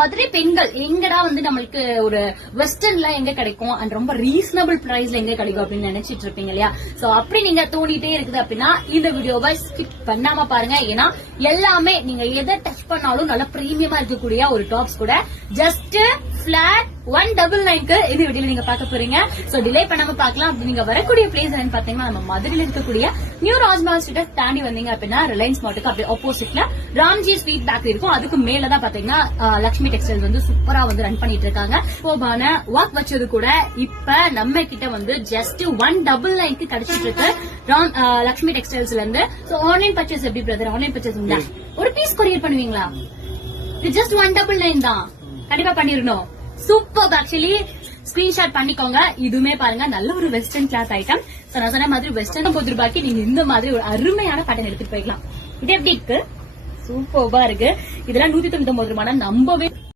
மதுரை பெண்கள் எங்கடா நம்மளுக்கு ஒரு வெஸ்டர்ன்ல எங்க கிடைக்கும் அண்ட் ரொம்ப ரீசனபிள் பிரைஸ்ல எங்க கிடைக்கும் அப்படின்னு நினைச்சிட்டு இருப்பீங்க இல்லையா? சோ அப்படி நீங்க தோணிட்டே இருக்குது அப்படின்னா இந்த வீடியோவை ஸ்கிப் பண்ணாம பாருங்க. ஏன்னா எல்லாமே நீங்க எதை டச் பண்ணாலும் நல்ல பிரீமியமா இருக்கக்கூடிய ஒரு டாப்ஸ் கூட ஜஸ்ட் பிளாட் 199க்கு இந்த வீடியோல நீங்க பார்க்க போறீங்க. சோ டிலே பண்ணாம பாக்கலாம். நீங்க வரக்கூடிய பிளேஸ் என்னன்னு பாத்தீங்கன்னா நம்ம மதுரையில இருக்கக்கூடிய நியூ ராஜ்மஹால் ஸ்ட்ரீட் தாண்டி வந்தீங்க அப்படின்னா ரிலையன்ஸ் மார்ட்டுக்கு அப்படியே ஆப்போசிட்ல ராம்ஜி ஸ்வீட் பேக்கரி இருக்கும். அதுக்கு மேலதான் பாத்தீங்கன்னா லட்சுமி டெக்ஸ்டைல்ஸ் சூப்பரா ரன் பண்ணிட்டு இருக்காங்க. சூப்பரான ஒர்க் வச்சது கூட இப்ப நம்ம கிட்ட ஜஸ்ட் 199க்கு கிடைச்சிட்டு இருக்கு லட்சுமி டெக்ஸ்டைல்ஸ்ல இருந்து. சோ ஆன்லைன் பர்ச்சேஸ் எப்படி பிரதர்? ஆன்லைன் பர்ச்சேஸ் ஒரு பீஸ் கொரியர் பண்ணுவீங்களா? இது ஜஸ்ட் 199 தான். கண்டிப்பா பண்ணிருந்தோம். சூப்பர். ஆக்சுவலி ஸ்கிரீன்ஷாட் பண்ணிக்கோங்க. இதுவுமே பாருங்க நல்ல ஒரு வெஸ்டர்ன் கிளாத் ஐட்டம். நான் சொன்ன மாதிரி வெஸ்டர்ன் 50 ரூபாய்க்கு நீங்க இந்த மாதிரி ஒரு அருமையான பேட்டர்ன் எடுத்துட்டு போய்க்கலாம். இது எப்படி இருக்கு? சூப்பர்பா இருக்கு. இதெல்லாம் 199 ரூபாய் நம்பவே